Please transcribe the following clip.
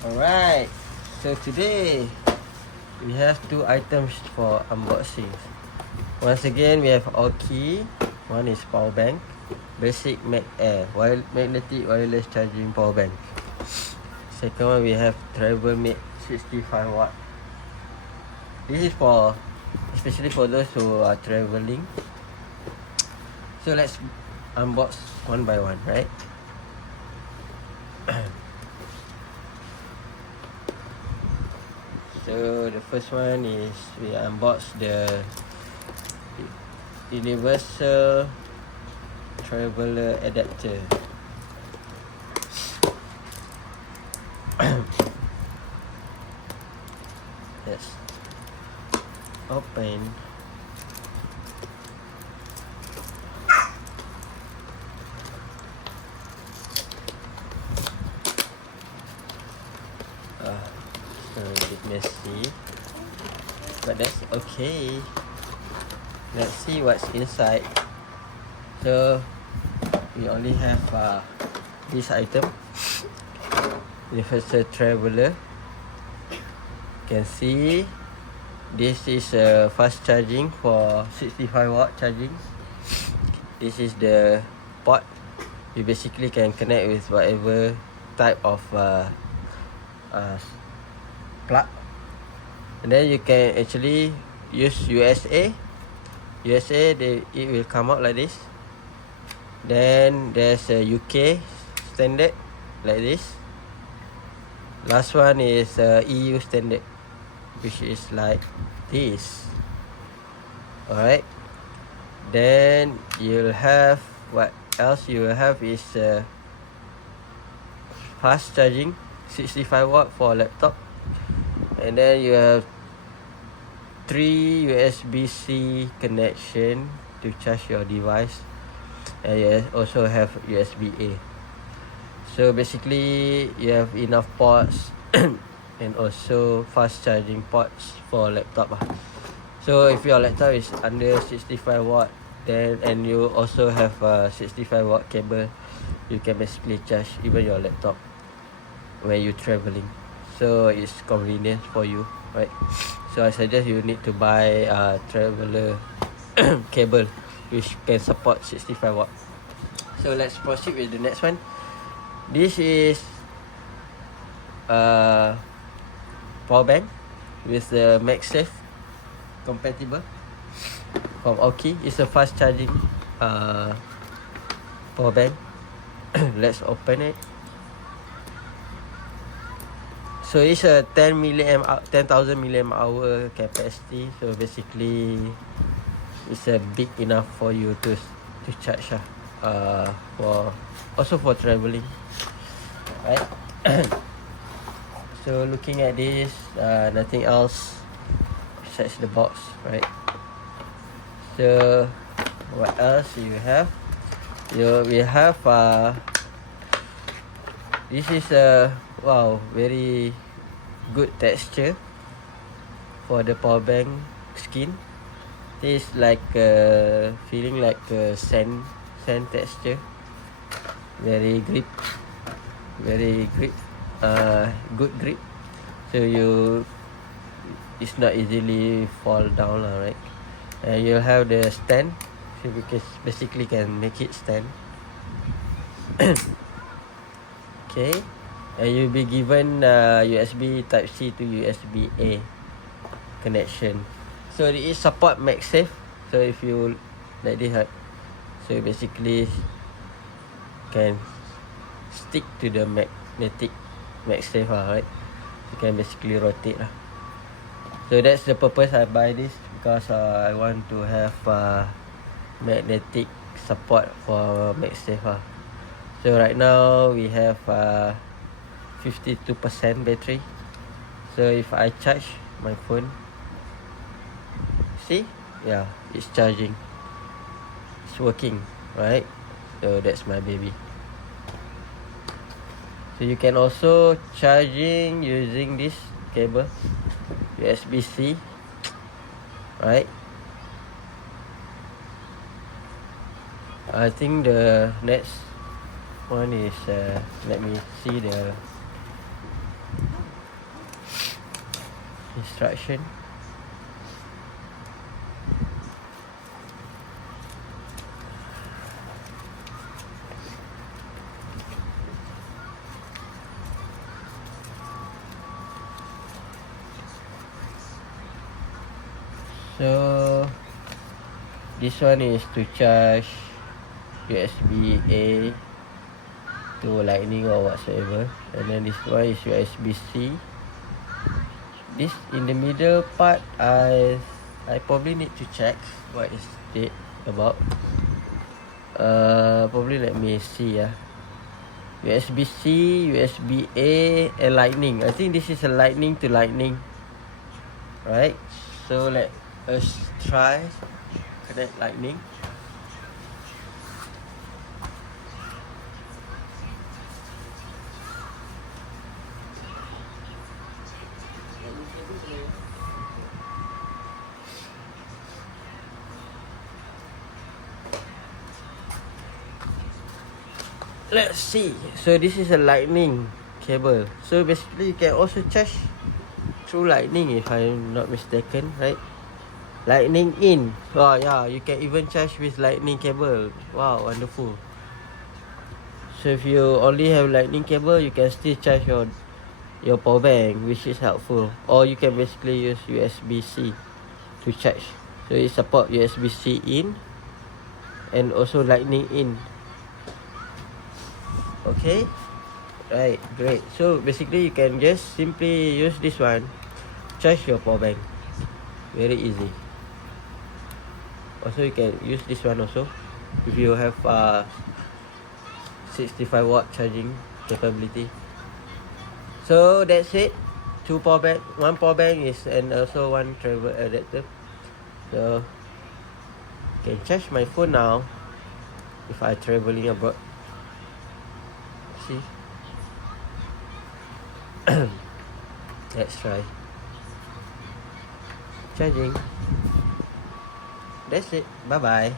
Alright, so today we have two items for unboxing. Once again, we have Aukey. One is Powerbank, basic MagAir, magnetic wireless charging Powerbank. Second one, we have Travel Mate 65 watt. This is for especially for those who are traveling. So let's unbox one by one, right? So the first one is we unbox the universal traveler adapter. Let's open. A bit messy, but that's okay. Let's see what's inside. So we only have this item, universal traveler. You can see this is fast charging for 65 watt charging. This is the port. You basically can connect with whatever type of plug, and then you can actually use USA. It will come out like this. Then there's a UK standard like this. Last one is EU standard, which is like this. Alright, then you'll have what else you will have is fast charging 65 watt for laptop, and then you have 3 USB-C connection to charge your device, and you also have USB-A. So basically you have enough ports and also fast charging ports for laptop. So if your laptop is under 65 watt, then and you also have a 65 watt cable, you can basically charge even your laptop when you're traveling. So it's convenient for you, right? So I suggest you need to buy a traveler cable which can support 65 watt. So let's proceed with the next one. This is power bank with the Magsafe Compatible from Aukey. It's a fast charging power bank. Let's open it. So it's a 10,000 milliamp hour capacity. So basically it's big enough for you to charge for also for traveling, right? So looking at this, nothing else besides the box, right? So what else you have? We have this is a wow, very good texture for the power bank skin. This is like feeling like a sand texture. Very grip, good grip. So it's not easily fall down, right? And you'll have the stand, so because basically can make it stand. Okay, and you'll be given USB Type C to USB A connection. So it support MagSafe. So if you like this, so you basically can stick to the magnetic MagSafe, right? You can basically rotate lah. So that's the purpose I buy this, because I want to have magnetic support for MagSafe. So right now we have 52% battery. So if I charge my phone, see, yeah, it's charging, it's working, right? So that's my baby. So you can also charging using this cable, USB-C, right? I think the next one is let me see the instruction. So this one is to charge USB A to lightning or whatsoever, and then this one is USB C. This in the middle part, I probably need to check what is it about. Probably let me see. USB C, USB A, and lightning. I think this is a lightning to lightning. Right. So let us try connect lightning. Let's see. So this is a lightning cable. So basically you can also charge through lightning, if I'm not mistaken, right? Lightning in. Oh yeah, you can even charge with lightning cable. Wow, wonderful. So if you only have lightning cable, you can still charge your power bank, which is helpful. Or you can basically use USB-C to charge. So it support USB-C in and also lightning in. Okay, right, great. So basically you can just simply use this one, charge your power bank. Very easy. Also you can use this one also if you have 65 watt charging capability. So that's it. Two power bank, one power bank is, and also one travel adapter. So can charge my phone now if I traveling abroad. See. Let's try charging. That's it. Bye bye.